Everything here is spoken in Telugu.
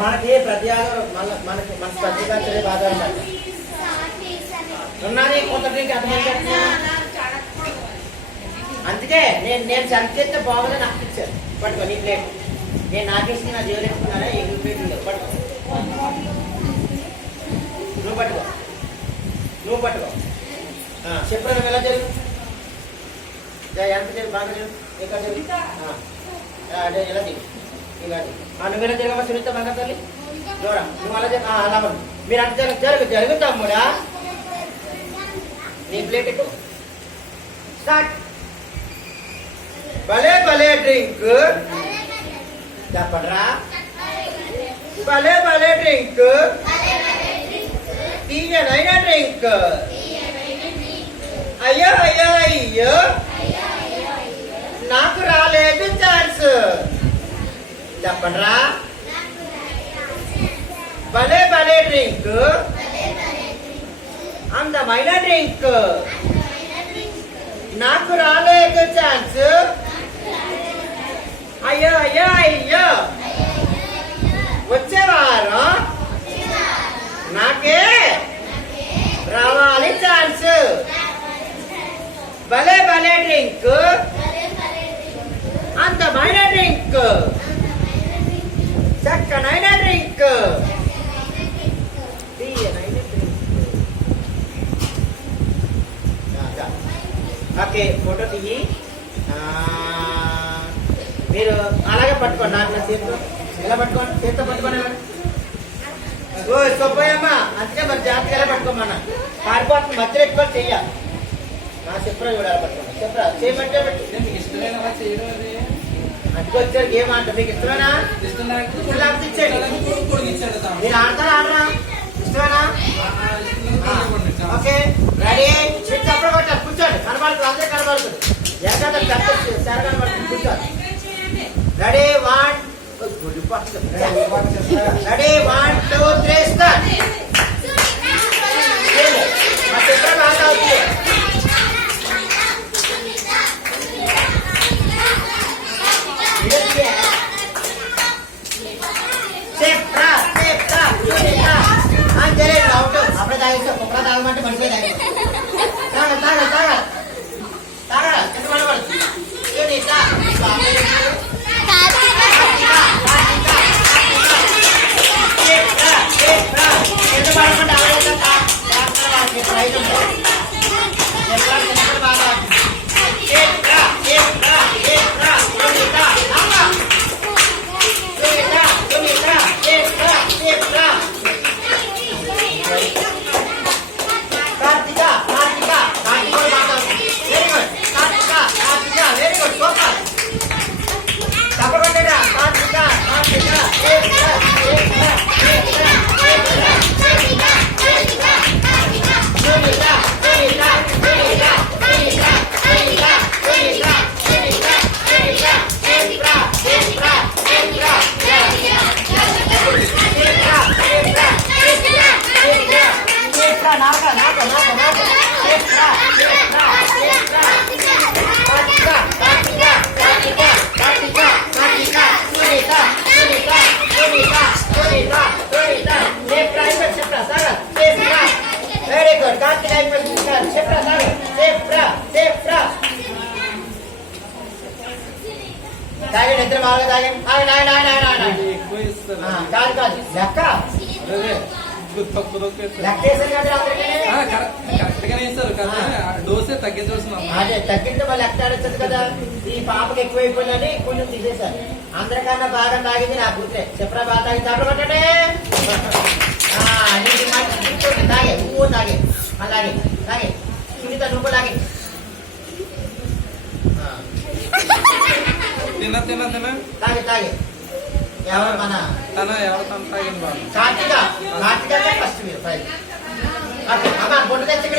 మనకి ప్రతి ఆధారం మనకి మన పత్రికా బాధ ఉన్నది కొంత అర్థం. అందుకే నేను చనిచేస్తే బాగుంది నాకు ఇచ్చాను. పట్టుకో నీ ప్లేట్. నేను నాకేసి నా జీవన ఎత్తుకున్నానే ఎగురు ప్లేట్ ఉండవు. పట్టుకో నువ్వు పట్టుకో చెప్పు. ఎలా జరిగింది ఎంత జరిగి బాగా జరిగింది ఎక్కడ జరిగింది అదే ఎలా దిగు ఇలా నువ్వు ఎలా జరగమా సునీత బాగా తల్లి దూరా నువ్వు అలా అలా మీరు అంత జరుగుతాముడా. నీ ప్లేట్ ఎక్కువ స్టార్ట్. భలే భలే డ్రింక్ చెప్పడరా. భలే భలే డ్రింక్ తీయనైన డ్రింక్. అయ్యో అయ్యో అయ్యో నాకు రాలేదు ఛాన్స్ చెప్పడరా. భలే భలే డ్రింక్ అందమైన డ్రింక్ నాకు రాలేదు ఛాన్స్. అయ్యో అయ్యో అయ్యో వచ్చే వారం నాకే రావాలి ఛాన్స్. భలే భలే డ్రింక్ అందమైన డ్రింక్ చక్కనైన డ్రింక్ తీయనైన డ్రింక్. ఓకే ఫోటో తీయి. మీరు అలాగే పట్టుకోండి. నాకు చేతితో ఎలా పట్టుకోండి. చేతితో పట్టుకోండి. ఓ సొప్పయ్యమ్మ అందుకే మరి జాగ్రత్తగా ఎలా పట్టుకోమన్నా. పారిపోతుంది మధ్యలో ఎక్కువ చెయ్యాలి. నా చెప్పరా చూడాలి పట్టుకోండి. చెప్పరా చేయమంటే అందుకు వచ్చారు గేమ్ అంట. మీకు ఇష్టమేనా? మీరు ఆడతారా ఆడరా? ఇష్టమేనా? Okay ready. చెప్పడం కొట్టాలి. కూర్చోండి. కనబడుతుంది అందరూ కనబడుతుంది. ఎక్కడ తెర కనబడుతుంది. కూర్చోండి. Ready 1 ready 1 2 3 start. బాగా అవుతుంది. అప్పుడే తాగేస్తా. కుక్కరా తాగమంటే మనిషి తాగాలి. తాగాలి తాగాలి తాగాలి తాగాలి. ఎంత పడబడుతుంది. Very good. తాగండి ఇద్దరు బాగా తాగండి. కాదు కాదు లెక్క డోసే తగ్గించాల్సిన అదే తగ్గింటే వాళ్ళు లెక్క ఆడొచ్చు కదా. ఈ పాపకి ఎక్కువైపోయిందని కొంచెం తీసేశారు. అందరికన్నా బాగా తాగింది నా కూతురే. చెప్పరా బాగా తాగి తప్పలు కొట్టండి. తాగే నువ్వు తాగే అలాగే తాగే. సునీత నువ్వు తాగే. తిన్నా తిన్నా తిన్నా తాగే తాగే. ఎవరు మన ఎవరు తన తాగింది కార్తీక ఫస్ట్ మీరు. ఓకే అమ్మా బొట్టు తెచ్చి